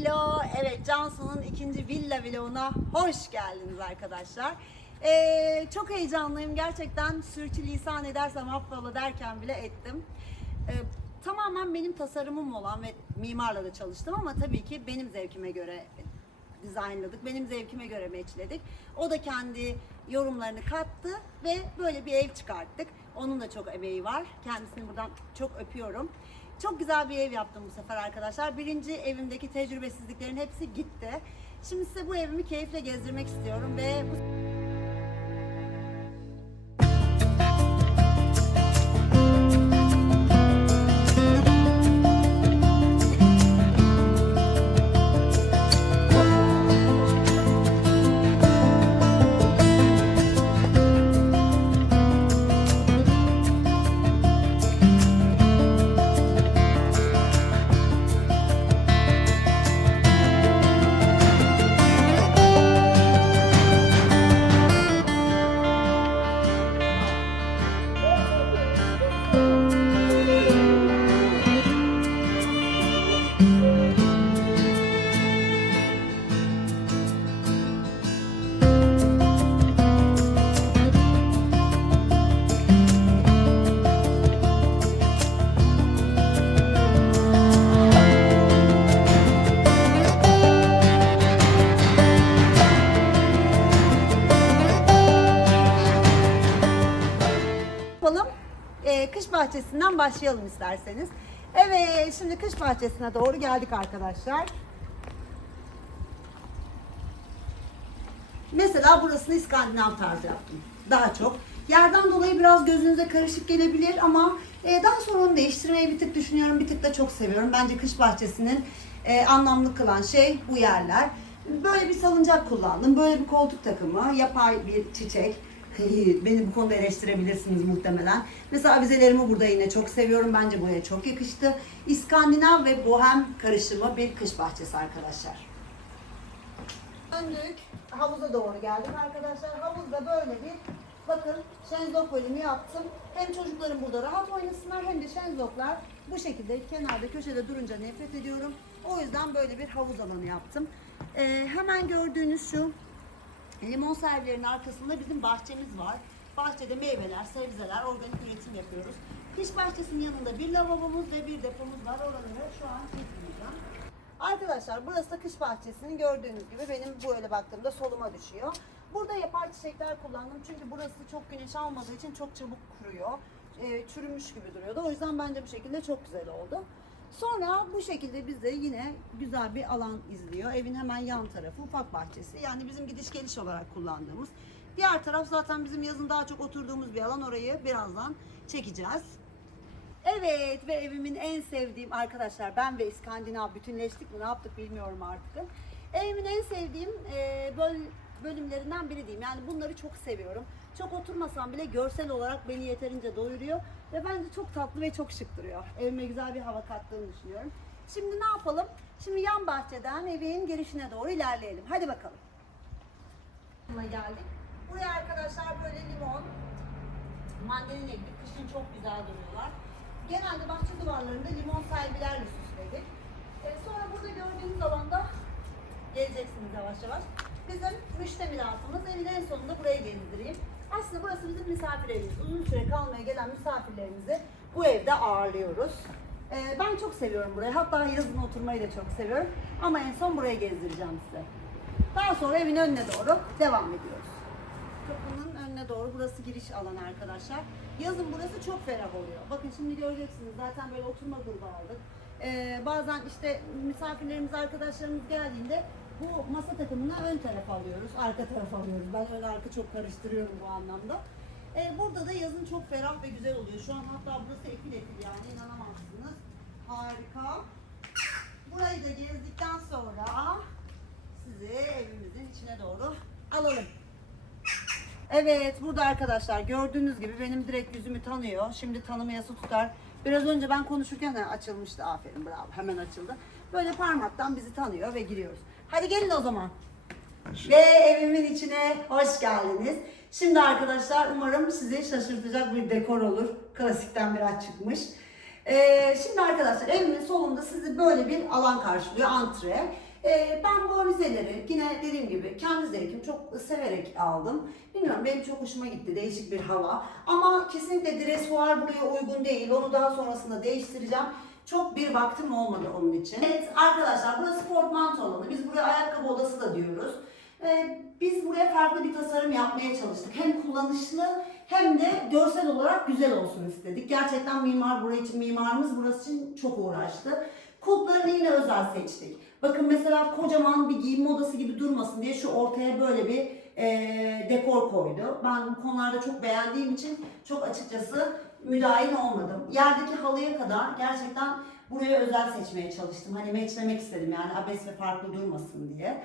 Hello, evet Cansu'nun ikinci villa vloguna hoş geldiniz arkadaşlar. Ee, çok heyecanlıyım gerçekten sürçülisan edersem affola derken bile ettim. Ee, tamamen benim tasarımım olan ve mimarla da çalıştım ama tabii ki benim zevkime göre dizaynladık, benim zevkime göre meçledik. O da kendi yorumlarını kattı ve böyle bir ev çıkarttık. Onun da çok emeği var. Kendisini buradan çok öpüyorum. Çok güzel bir ev yaptım bu sefer arkadaşlar. Birinci evimdeki tecrübesizliklerin hepsi gitti. Şimdi size bu evimi keyifle gezdirmek istiyorum ve bu bahçesinden başlayalım isterseniz. Evet, şimdi kış bahçesine doğru geldik arkadaşlar. Mesela burasını İskandinav tarzı yaptım. Daha çok. Yerden dolayı biraz gözünüze karışık gelebilir ama e, daha sonra onu değiştirmeyi bir tık düşünüyorum. Bir tık da çok seviyorum. Bence kış bahçesinin e, anlamlı kılan şey bu yerler. Böyle bir salıncak kullandım. Böyle bir koltuk takımı, yapay bir çiçek. Beni bu konuda eleştirebilirsiniz muhtemelen. Mesela avizelerimi burada yine çok seviyorum. Bence buraya çok yakıştı. İskandinav ve bohem karışımı bir kış bahçesi arkadaşlar. Döndük. Havuza doğru geldik arkadaşlar. Havuzda böyle bir bakın şenzlok bölümü yaptım. Hem çocuklarım burada rahat oynasınlar hem de şenzloklar bu şekilde kenarda köşede durunca nefret ediyorum. O yüzden böyle bir havuz alanı yaptım. Ee, hemen gördüğünüz şu limon servilerin arkasında bizim bahçemiz var. Bahçede meyveler, sebzeler, organik üretim yapıyoruz. Kış bahçesinin yanında bir lavabomuz ve bir depomuz var. Oraları şu an çekmeyeceğim. Arkadaşlar burası da kış bahçesinin gördüğünüz gibi benim böyle baktığımda soluma düşüyor. Burada yapay çiçekler kullandım çünkü burası çok güneş almadığı için çok çabuk kuruyor. Ee, çürümüş gibi duruyordu. O yüzden bence bu şekilde çok güzel oldu. Sonra bu şekilde bize yine güzel bir alan izliyor. Evin hemen yan tarafı ufak bahçesi. Yani bizim gidiş geliş olarak kullandığımız. Diğer taraf zaten bizim yazın daha çok oturduğumuz bir alan. Orayı birazdan çekeceğiz. Evet ve evimin en sevdiğim arkadaşlar ben ve İskandinav bütünleştik mi ne yaptık bilmiyorum artık. Evimin en sevdiğim e, böl- bölümlerinden biri diyeyim. Yani bunları çok seviyorum. Çok oturmasam bile görsel olarak beni yeterince doyuruyor ve bence çok tatlı ve çok şık duruyor. Evime güzel bir hava kattığını düşünüyorum. Şimdi ne yapalım? Şimdi yan bahçeden evin girişine doğru ilerleyelim. Hadi bakalım. Geldik. Buraya arkadaşlar böyle limon, mandalina ektik. Kışın çok güzel duruyorlar. Genelde bahçe duvarlarında limon selvilerle süsledik. Ee, sonra burada gördüğünüz alanda geleceksiniz yavaş yavaş. Bizim müştemilatımız evin en sonunda buraya gezdireyim. Aslında burası bizim misafir evimiz. Uzun süre kalmaya gelen misafirlerimizi bu evde ağırlıyoruz. Ee, ben çok seviyorum burayı. Hatta yazın oturmayı da çok seviyorum. Ama en son buraya gezdireceğim size. Daha sonra evin önüne doğru devam ediyoruz. Kapının önüne doğru burası giriş alanı arkadaşlar. Yazın burası çok ferah oluyor. Bakın şimdi göreceksiniz zaten böyle oturma grubu aldık. Ee, bazen işte misafirlerimiz, arkadaşlarımız geldiğinde bu masa takımını ön tarafa alıyoruz, arka tarafa alıyoruz. Ben ön arka çok karıştırıyorum bu anlamda. Ee, burada da yazın çok ferah ve güzel oluyor. Şu an hatta burası efil efil yani inanamazsınız. Harika. Burayı da gezdikten sonra sizi evimizin içine doğru alalım. Evet burada arkadaşlar gördüğünüz gibi benim direkt yüzümü tanıyor. Şimdi tanımayası tutar. Biraz önce ben konuşurken açılmıştı. Aferin bravo hemen açıldı. Böyle parmaktan bizi tanıyor ve giriyoruz. Hadi gelin o zaman. Ve evimin içine hoş geldiniz. Şimdi arkadaşlar umarım sizi şaşırtacak bir dekor olur. Klasikten biraz çıkmış. Ee, şimdi arkadaşlar evimin solunda sizi böyle bir alan karşılıyor. Antre. Ee, ben bu avizeleri yine dediğim gibi kendi zevkim çok severek aldım. Bilmiyorum benim çok hoşuma gitti. Değişik bir hava. Ama kesinlikle dresuar buraya uygun değil. Onu daha sonrasında değiştireceğim. Çok bir vaktim olmadı onun için. Evet arkadaşlar burası portmanto alanı. Biz buraya ayakkabı odası da diyoruz. Ee, biz buraya farklı bir tasarım yapmaya çalıştık. Hem kullanışlı hem de görsel olarak güzel olsun istedik. Gerçekten mimar burası için, mimarımız burası için çok uğraştı. Kulplarını yine özel seçtik. Bakın mesela kocaman bir giyinme odası gibi durmasın diye şu ortaya böyle bir e, dekor koydu. Ben bu konularda çok beğendiğim için çok açıkçası müdahil olmadım. Yerdeki halıya kadar gerçekten buraya özel seçmeye çalıştım. Hani matchlemek istedim yani abes ve farklı durmasın diye.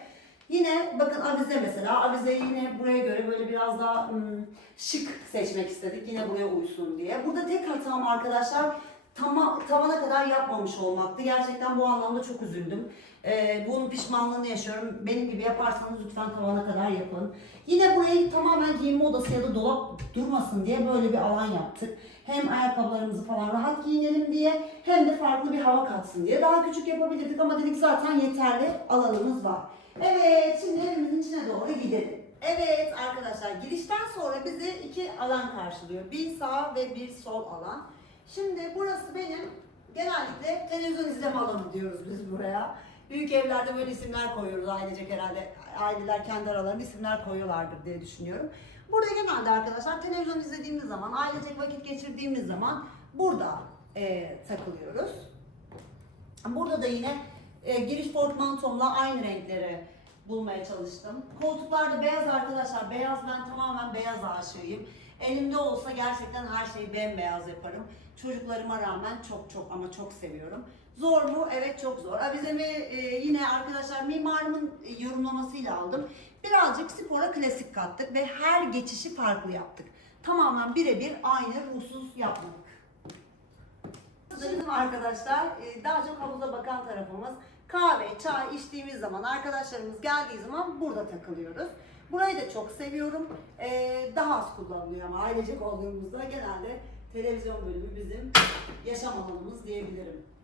Yine bakın avize mesela. Avizeyi yine buraya göre böyle biraz daha hmm, şık seçmek istedik. Yine buraya uysun diye. Burada tek hatam arkadaşlar tama, tavana kadar yapmamış olmaktı. Gerçekten bu anlamda çok üzüldüm. Ee, bunun pişmanlığını yaşıyorum. Benim gibi yaparsanız lütfen tavana kadar yapın. Yine burayı tamamen giyinme odası ya da dolap durmasın diye böyle bir alan yaptık. Hem ayakkabılarımızı falan rahat giyinelim diye hem de farklı bir hava katsın diye. Daha küçük yapabilirdik ama dedik zaten yeterli alanımız var. Evet şimdi evimizin içine doğru gidelim. Evet arkadaşlar girişten sonra bizi iki alan karşılıyor. Bir sağ ve bir sol alan. Şimdi burası benim genellikle televizyon izleme alanı diyoruz biz buraya. Büyük evlerde böyle isimler koyuyoruz ailecek herhalde. Aileler kendi aralarında isimler koyuyorlardır diye düşünüyorum. Burada genelde arkadaşlar televizyon izlediğimiz zaman, ailecek vakit geçirdiğimiz zaman burada e, takılıyoruz. Burada da yine e, giriş portmantomla aynı renkleri bulmaya çalıştım. Koltuklar da beyaz arkadaşlar. Beyaz ben tamamen beyaz aşığıyım. Elimde olsa gerçekten her şeyi bembeyaz yaparım. Çocuklarıma rağmen çok çok ama çok seviyorum. Zor mu? Evet çok zor. Avizemi e, yine arkadaşlar mimarımın e, yorumlamasıyla aldım. Birazcık spora klasik kattık ve her geçişi farklı yaptık. Tamamen birebir aynı ruhsuz yapmadık. Bizim arkadaşlar e, daha çok havuza bakan tarafımız. Kahve, çay içtiğimiz zaman, arkadaşlarımız geldiği zaman burada takılıyoruz. Burayı da çok seviyorum. E, daha az kullanılıyor ama ailecek olduğumuzda genelde televizyon bölümü bizim yaşam alanımız diyebilirim.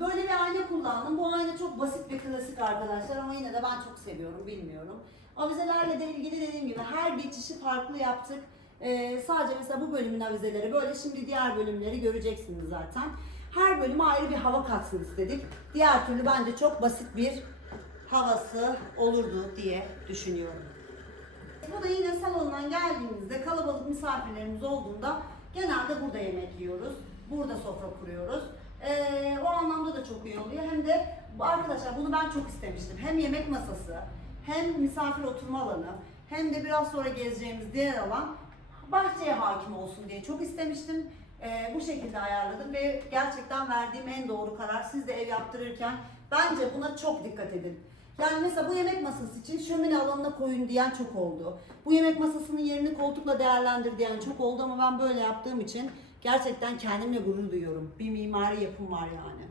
Böyle bir ayna kullandım. Bu ayna çok basit ve klasik arkadaşlar ama yine de ben çok seviyorum, bilmiyorum. Avizelerle de ilgili dediğim gibi her geçişi farklı yaptık. Ee, sadece mesela bu bölümün avizeleri böyle. Şimdi diğer bölümleri göreceksiniz zaten. Her bölüme ayrı bir hava katsın istedik. Diğer türlü bence çok basit bir havası olurdu diye düşünüyorum. Bu da yine salondan geldiğimizde kalabalık misafirlerimiz olduğunda genelde burada yemek yiyoruz. Burada sofra kuruyoruz. Ee, o anlamda da çok iyi oluyor. Hem de arkadaşlar bunu ben çok istemiştim. Hem yemek masası, hem misafir oturma alanı, hem de biraz sonra gezeceğimiz diğer alan bahçeye hakim olsun diye çok istemiştim. Ee, bu şekilde ayarladım ve gerçekten verdiğim en doğru karar. Siz de ev yaptırırken bence buna çok dikkat edin. Yani mesela bu yemek masası için şömine alanına koyun diyen çok oldu. Bu yemek masasının yerini koltukla değerlendir diyen çok oldu ama ben böyle yaptığım için gerçekten kendimle gurur duyuyorum. Bir mimari yapım var yani.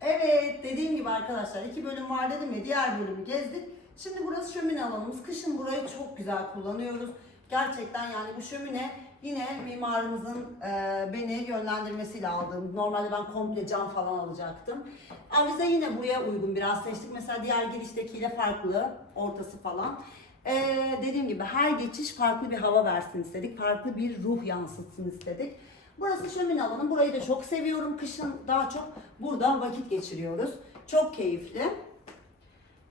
Evet dediğim gibi arkadaşlar iki bölüm var dedim ya diğer bölümü gezdik. Şimdi burası şömine alanımız. Kışın burayı çok güzel kullanıyoruz. Gerçekten yani bu şömine yine mimarımızın e, beni yönlendirmesiyle aldığım. Normalde ben komple cam falan alacaktım. Avize yine buraya uygun biraz seçtik. Mesela diğer giriştekiyle farklı ortası falan. E, dediğim gibi her geçiş farklı bir hava versin istedik. Farklı bir ruh yansıtsın istedik. Burası şömine alanı. Burayı da çok seviyorum. Kışın daha çok burada vakit geçiriyoruz. Çok keyifli.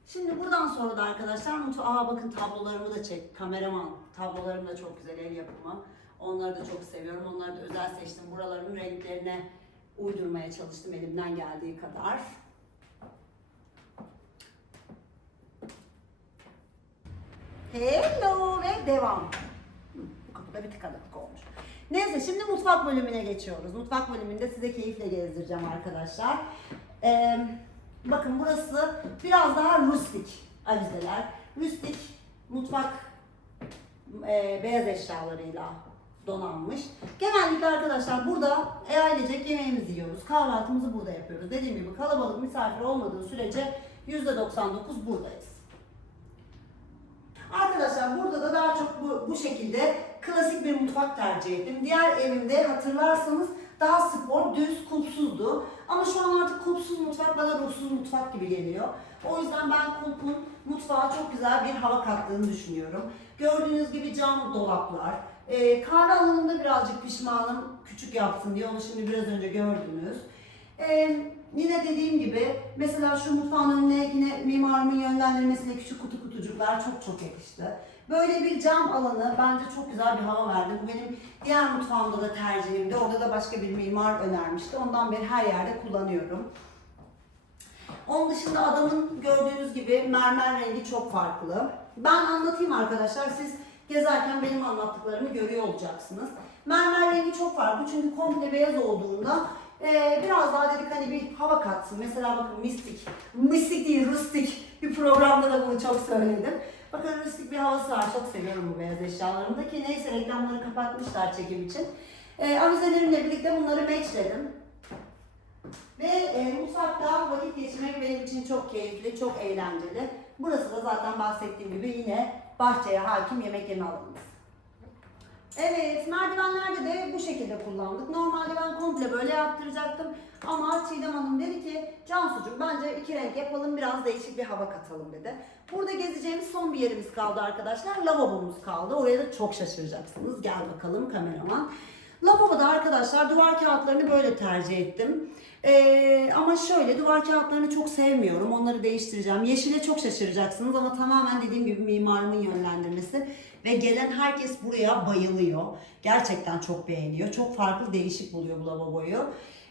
Şimdi buradan sonra da arkadaşlar mutfağa Aa, bakın tablolarımı da çek. Kameraman tablolarım da çok güzel ev yapımı. Onları da çok seviyorum. Onları da özel seçtim. Buraların renklerine uydurmaya çalıştım elimden geldiği kadar. Hello ve devam. Bu kapıda bir tıkanıklık olmuş. Neyse şimdi mutfak bölümüne geçiyoruz. Mutfak bölümünde size keyifle gezdireceğim arkadaşlar. Ee, bakın burası biraz daha rustik avizeler. Rustik mutfak e, beyaz eşyalarıyla donanmış. Genellikle arkadaşlar burada e, ailecek yemeğimizi yiyoruz. Kahvaltımızı burada yapıyoruz. Dediğim gibi kalabalık misafir olmadığı sürece %99 buradayız. Arkadaşlar burada da daha çok bu, bu şekilde klasik bir mutfak tercih ettim. Diğer evimde hatırlarsanız daha spor, düz, kulpsuzdu. Ama şu an artık kulpsuz mutfak bana ruhsuz mutfak gibi geliyor. O yüzden ben kulpun mutfağa çok güzel bir hava kattığını düşünüyorum. Gördüğünüz gibi cam dolaplar. Ee, kahve alanında birazcık pişmanım küçük yapsın diye onu şimdi biraz önce gördünüz. Ee, yine dediğim gibi mesela şu mutfağın önüne yine mimarımın yönlendirmesiyle küçük kutu kutucuklar çok çok yakıştı. Böyle bir cam alanı bence çok güzel bir hava verdi. Bu benim diğer mutfağımda da tercihimdi. Orada da başka bir mimar önermişti. Ondan beri her yerde kullanıyorum. Onun dışında adamın gördüğünüz gibi mermer rengi çok farklı. Ben anlatayım arkadaşlar. Siz gezerken benim anlattıklarımı görüyor olacaksınız. Mermer rengi çok farklı çünkü komple beyaz olduğunda eee, biraz daha dedik hani bir hava katsın. Mesela bakın mistik, mistik değil rustik bir programda da bunu çok söyledim. Bakın rustik bir havası var. Çok seviyorum bu beyaz eşyalarımda ki neyse reklamları kapatmışlar çekim için. Eee avizelerimle birlikte bunları matchledim. Ve e, mutfakta vakit geçirmek benim için çok keyifli, çok eğlenceli. Burası da zaten bahsettiğim gibi yine bahçeye hakim yemek yeme alanımız. Evet, merdivenlerde de bu şekilde kullandık. Normalde ben komple böyle yaptıracaktım. Ama Çiğdem Hanım dedi ki, Cansucuğum bence iki renk yapalım, biraz değişik bir hava katalım dedi. Burada gezeceğimiz son bir yerimiz kaldı arkadaşlar. Lavabomuz kaldı. Oraya da çok şaşıracaksınız. Gel bakalım kameraman. Lavaboda arkadaşlar duvar kağıtlarını böyle tercih ettim. Ee, ama şöyle duvar kağıtlarını çok sevmiyorum. Onları değiştireceğim. Yeşile çok şaşıracaksınız ama tamamen dediğim gibi mimarımın yönlendirmesi. Ve gelen herkes buraya bayılıyor. Gerçekten çok beğeniyor. Çok farklı değişik buluyor bu lavaboyu.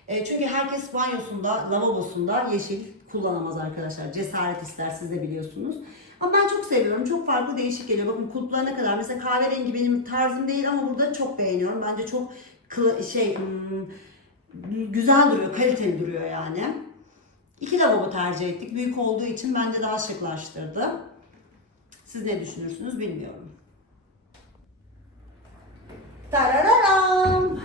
Ee, çünkü herkes banyosunda, lavabosunda yeşil kullanamaz arkadaşlar. Cesaret ister siz de biliyorsunuz. Ama ben çok seviyorum. Çok farklı değişik geliyor. Bakın kulplarına kadar. Mesela kahverengi benim tarzım değil ama burada çok beğeniyorum. Bence çok şey hmm, güzel duruyor, kaliteli duruyor yani. İki lavabo tercih ettik. Büyük olduğu için bende daha şıklaştırdı. Siz ne düşünürsünüz bilmiyorum. Tarararam!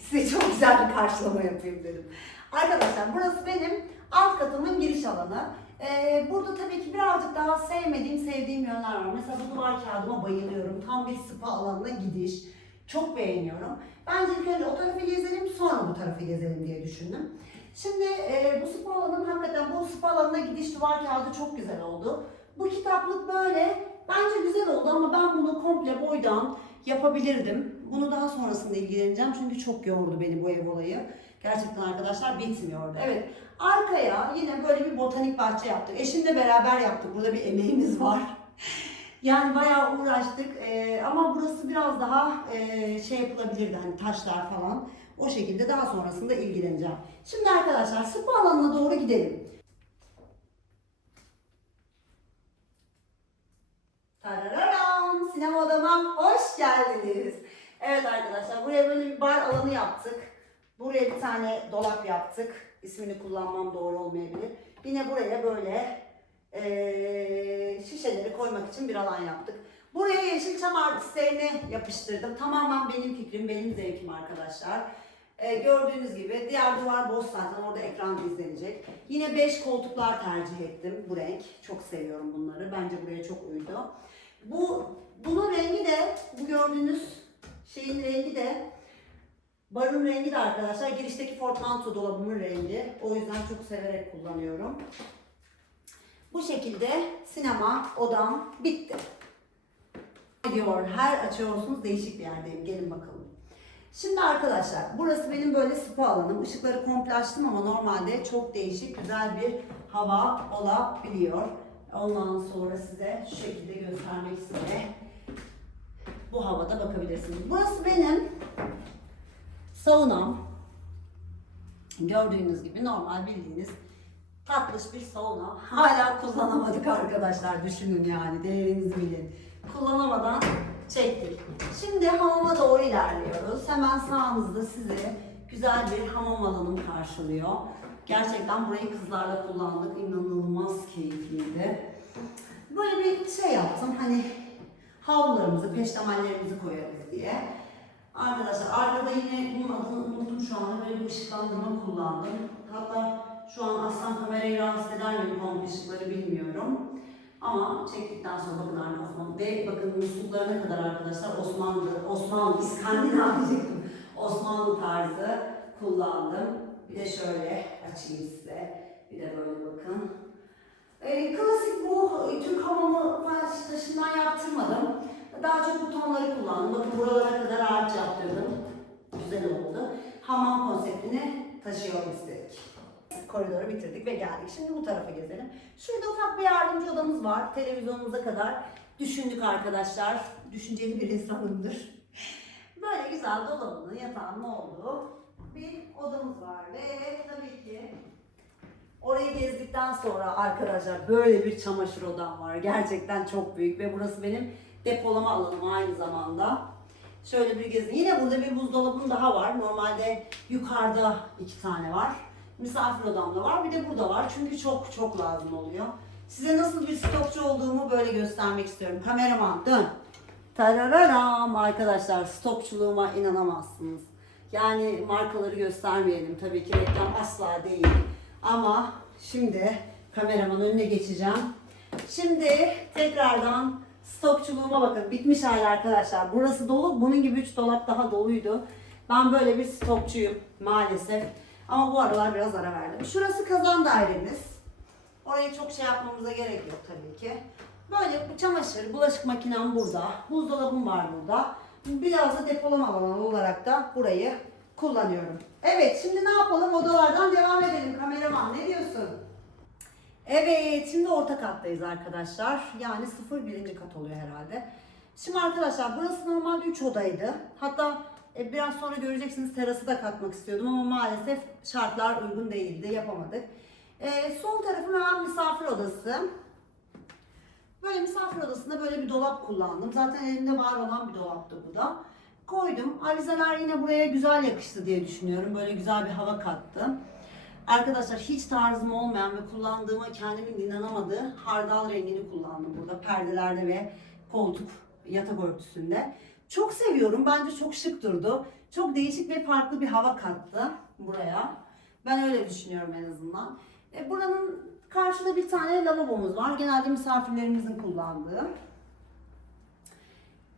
Size çok güzel bir karşılama yapayım dedim. Arkadaşlar burası benim alt katımın giriş alanı. Ee, burada tabii ki birazcık daha sevmediğim, sevdiğim yönler var. Mesela bu duvar kağıdıma bayılıyorum. Tam bir spa alanına gidiş. Çok beğeniyorum. Bence ilk önce o tarafı gezelim, sonra bu tarafı gezelim diye düşündüm. Şimdi e, bu spa alanım hakikaten bu spa alanına gidiş duvar kağıdı çok güzel oldu. Bu kitaplık böyle bence güzel oldu ama ben bunu komple boydan yapabilirdim. Bunu daha sonrasında ilgileneceğim çünkü çok yordu beni bu ev olayı. Gerçekten arkadaşlar bitmiyordu. Evet arkaya yine böyle bir botanik bahçe yaptık. Eşimle beraber yaptık. Burada bir emeğimiz var. Yani bayağı uğraştık Ee, ama burası biraz daha e, şey yapılabilirdi hani taşlar falan. O şekilde daha sonrasında ilgileneceğim. Şimdi arkadaşlar spa alanına doğru gidelim. Tarararam! Sinema odama hoş geldiniz. Evet arkadaşlar buraya böyle bir bar alanı yaptık. Buraya bir tane dolap yaptık. İsmini kullanmam doğru olmayabilir. Yine buraya böyle eee, şişeleri koymak için bir alan yaptık. Buraya Yeşilçam artistlerini yapıştırdım. Tamamen benim fikrim, benim zevkim arkadaşlar. Ee, gördüğünüz gibi diğer duvar boş zaten orada ekran izlenecek. Yine 5 koltuklar tercih ettim bu renk. Çok seviyorum bunları. Bence buraya çok uydu. Bu bunun rengi de bu gördüğünüz şeyin rengi de barın rengi de arkadaşlar girişteki portmanto dolabımın rengi. O yüzden çok severek kullanıyorum. Bu şekilde sinema odam bitti. Diyor her açıyorsunuz değişik bir yerdeyim. Gelin bakalım. Şimdi arkadaşlar burası benim böyle spa alanım. Işıkları komple açtım ama normalde çok değişik güzel bir hava olabiliyor. Ondan sonra size şu şekilde göstermek size bu havada bakabilirsiniz. Burası benim saunam. Gördüğünüz gibi normal bildiğiniz tatlış bir sauna. Hala kullanamadık arkadaşlar düşünün yani değerinizi bilin. Kullanamadan çektik. Şimdi hamama doğru ilerliyoruz. Hemen sağımızda sizi güzel bir hamam alanım karşılıyor. Gerçekten burayı kızlarla kullandık. İnanılmaz keyifliydi. Böyle bir şey yaptım hani havlularımızı, peştemallerimizi koyarız diye. Arkadaşlar arkada yine bunun adını unuttum şu anda böyle bir ışıklandırma kullandım. Hatta şu an aslan kamerayı rahatsız eder mi komple ışıkları bilmiyorum. Ama çektikten sonra bakın arkasına ve bakın musluklarına kadar arkadaşlar Osmanlı, Osmanlı, İskandinav diyecektim. Osmanlı tarzı kullandım. Bir de şöyle açayım size. Bir de böyle bakın. Ee, klasik bu Türk hamamı taşından yaptırmadım. Daha çok bu tonları kullandım. Bakın buralara kadar ağaç yaptırdım. Güzel oldu. Hamam konseptini taşıyalım istedik. Koridoru bitirdik ve geldik. Şimdi bu tarafa gezelim. Şurada ufak bir yardımcı odamız var. Televizyonumuza kadar düşündük arkadaşlar. Düşünceli bir insanımdır. Böyle güzel dolabının, yatağının olduğu bir odamız var. Ve tabii ki Orayı gezdikten sonra arkadaşlar böyle bir çamaşır odam var. Gerçekten çok büyük ve burası benim depolama alanım aynı zamanda. Şöyle bir gezin. Yine burada bir buzdolabım daha var. Normalde yukarıda iki tane var. Misafir odam da var. Bir de burada var. Çünkü çok çok lazım oluyor. Size nasıl bir stokçu olduğumu böyle göstermek istiyorum. Kameraman dön. Tarararam arkadaşlar stokçuluğuma inanamazsınız. Yani markaları göstermeyelim. Tabii ki reklam asla değil. Ama şimdi kameraman önüne geçeceğim. Şimdi tekrardan stokçuluğuma bakın. Bitmiş hali arkadaşlar. Burası dolu. Bunun gibi 3 dolap daha doluydu. Ben böyle bir stokçuyum maalesef. Ama bu aralar biraz ara verdim. Şurası kazan dairemiz. Oraya çok şey yapmamıza gerek yok tabii ki. Böyle bu çamaşır, bulaşık makinem burada. Buzdolabım var burada. Biraz da depolama alanı olarak da burayı kullanıyorum. Evet şimdi ne yapalım? Odalardan devam edelim. Kameraman ne diyorsun? Evet şimdi orta kattayız arkadaşlar. Yani 01. kat oluyor herhalde. Şimdi arkadaşlar burası normalde 3 odaydı. Hatta e, biraz sonra göreceksiniz terası da katmak istiyordum ama maalesef şartlar uygun değildi. Yapamadık. E, sol tarafım hemen misafir odası. Böyle misafir odasında böyle bir dolap kullandım. Zaten elimde var olan bir dolaptı bu da. Koydum. Avizeler yine buraya güzel yakıştı diye düşünüyorum. Böyle güzel bir hava kattı. Arkadaşlar hiç tarzım olmayan ve kullandığıma kendimin inanamadığı hardal rengini kullandım burada perdelerde ve koltuk yatak örtüsünde. Çok seviyorum. Bence çok şık durdu. Çok değişik ve farklı bir hava kattı buraya. Ben öyle düşünüyorum en azından. E, buranın karşıda bir tane lavabomuz var. Genelde misafirlerimizin kullandığı.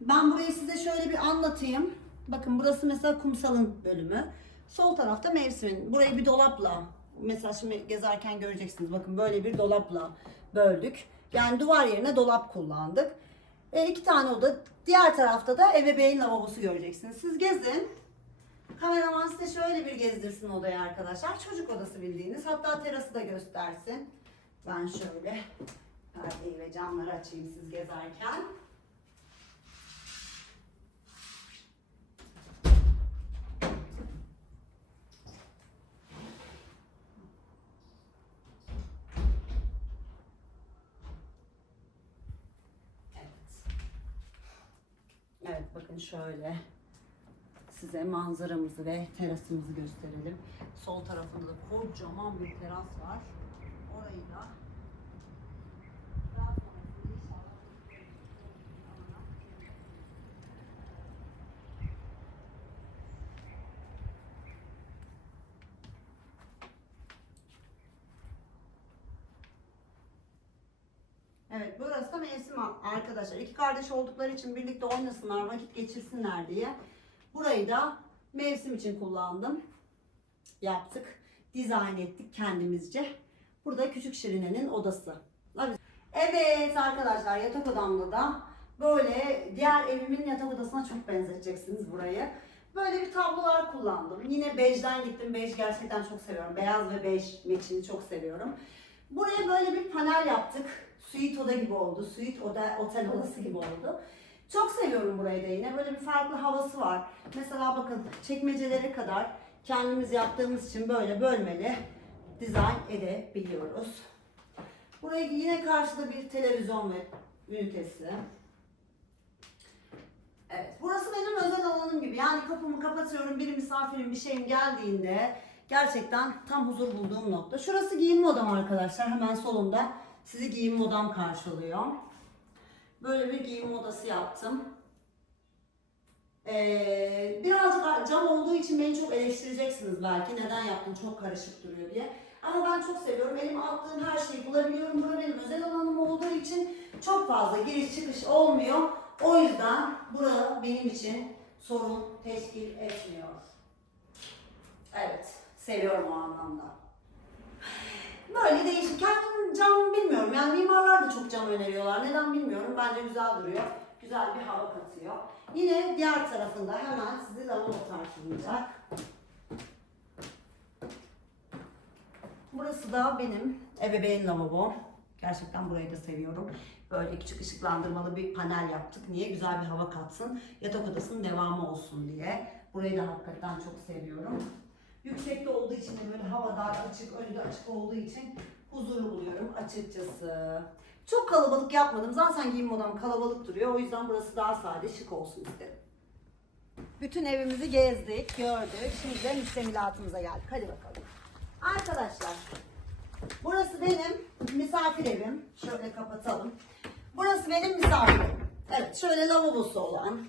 Ben burayı size şöyle bir anlatayım. Bakın burası mesela kumsalın bölümü. Sol tarafta mevsimin. Burayı bir dolapla, mesela şimdi gezerken göreceksiniz. Bakın böyle bir dolapla böldük. Yani duvar yerine dolap kullandık. E, iki tane oda. Diğer tarafta da ebeveyn lavabosu göreceksiniz. Siz gezin. Kameraman size şöyle bir gezdirsin odayı arkadaşlar. Çocuk odası bildiğiniz. Hatta terası da göstersin. Ben şöyle perdeyi ve camları açayım siz gezerken. Evet. Evet bakın şöyle size manzaramızı ve terasımızı gösterelim. Sol tarafında da kocaman bir teras var. Orayı da daha sonrasında inşallah Da mevsim arkadaşlar. İki kardeş oldukları için birlikte oynasınlar, vakit geçirsinler diye. Burayı da mevsim için kullandım. Yaptık. Dizayn ettik kendimizce. Burada küçük Şirine'nin odası. Evet arkadaşlar yatak odamda da böyle diğer evimin yatak odasına çok benzeteceksiniz burayı. Böyle bir tablolar kullandım. Yine bejden gittim. Bej gerçekten çok seviyorum. Beyaz ve bej meçini çok seviyorum. Buraya böyle bir panel yaptık. Suite oda gibi oldu. Suite oda, otel odası gibi oldu. Çok seviyorum burayı da yine. Böyle bir farklı havası var. Mesela bakın çekmecelere kadar kendimiz yaptığımız için böyle bölmeli dizayn edebiliyoruz. Buraya yine karşıda bir televizyon ve ünitesi. Evet, burası benim özel alanım gibi. Yani kapımı kapatıyorum, bir misafirim, bir şeyim geldiğinde gerçekten tam huzur bulduğum nokta. Şurası giyinme odam arkadaşlar. Hemen solumda sizi giyinme odam karşılıyor. Böyle bir giyinme odası yaptım. Ee, birazcık cam olduğu için beni çok eleştireceksiniz belki. Neden yaptın çok karışık duruyor diye. Ama ben çok seviyorum. Elime attığım her şeyi bulabiliyorum. Burada benim özel alanım olduğu için çok fazla giriş çıkış olmuyor. O yüzden bura benim için sorun teşkil etmiyor. Evet, seviyorum o anlamda. Cam öneriyorlar. Neden bilmiyorum. Bence güzel duruyor. Güzel bir hava katıyor. Yine diğer tarafında hemen sizi lavabo karşılayacak. Burası da benim ebeveyn lavabo. Gerçekten burayı da seviyorum. Böyle küçük ışıklandırmalı bir panel yaptık. Niye? Güzel bir hava katsın. Yatak odasının devamı olsun diye. Burayı da hakikaten çok seviyorum. Yüksekte olduğu için de böyle havadar açık, önü de açık olduğu için huzurlu buluyorum açıkçası. Çok kalabalık yapmadım. Zaten giyim odam kalabalık duruyor. O yüzden burası daha sade, şık olsun istedim. Bütün evimizi gezdik, gördük. Şimdi de müştemilatımıza geldik. Hadi bakalım. Arkadaşlar, burası benim misafir evim. Şöyle kapatalım. Burası benim misafir evim. Evet, şöyle lavabosu olan,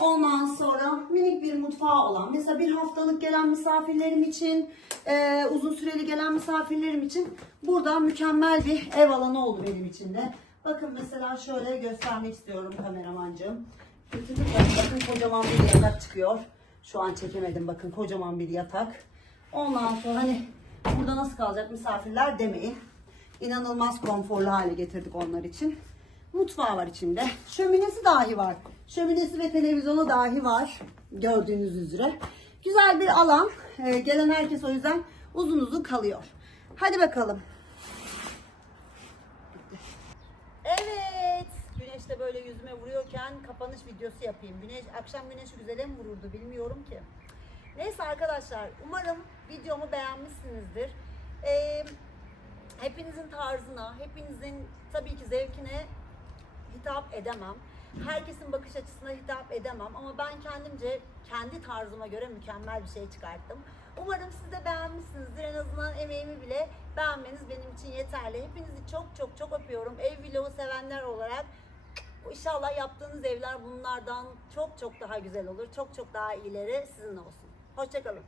Ondan sonra minik bir mutfağı olan, mesela bir haftalık gelen misafirlerim için, e, uzun süreli gelen misafirlerim için burada mükemmel bir ev alanı oldu benim için de. Bakın mesela şöyle göstermek istiyorum kameramancığım. Bakın kocaman bir yatak çıkıyor. Şu an çekemedim bakın kocaman bir yatak. Ondan sonra hani burada nasıl kalacak misafirler demeyin. İnanılmaz konforlu hale getirdik onlar için. Mutfağı var içinde. Şöminesi dahi var. Şöminesi ve televizyonu dahi var. Gördüğünüz üzere. Güzel bir alan. Ee, gelen herkes o yüzden uzun uzun kalıyor. Hadi bakalım. Evet. Güneş de böyle yüzüme vuruyorken kapanış videosu yapayım. Güneş akşam güneşi güzele mi vururdu bilmiyorum ki. Neyse arkadaşlar umarım videomu beğenmişsinizdir. Ee, hepinizin tarzına, hepinizin tabii ki zevkine hitap edemem. Herkesin bakış açısına hitap edemem ama ben kendimce kendi tarzıma göre mükemmel bir şey çıkarttım. Umarım siz de beğenmişsinizdir. En azından emeğimi bile beğenmeniz benim için yeterli. Hepinizi çok çok çok öpüyorum. Ev vlogu sevenler olarak İnşallah yaptığınız evler bunlardan çok çok daha güzel olur. Çok çok daha iyileri sizin olsun. Hoşçakalın.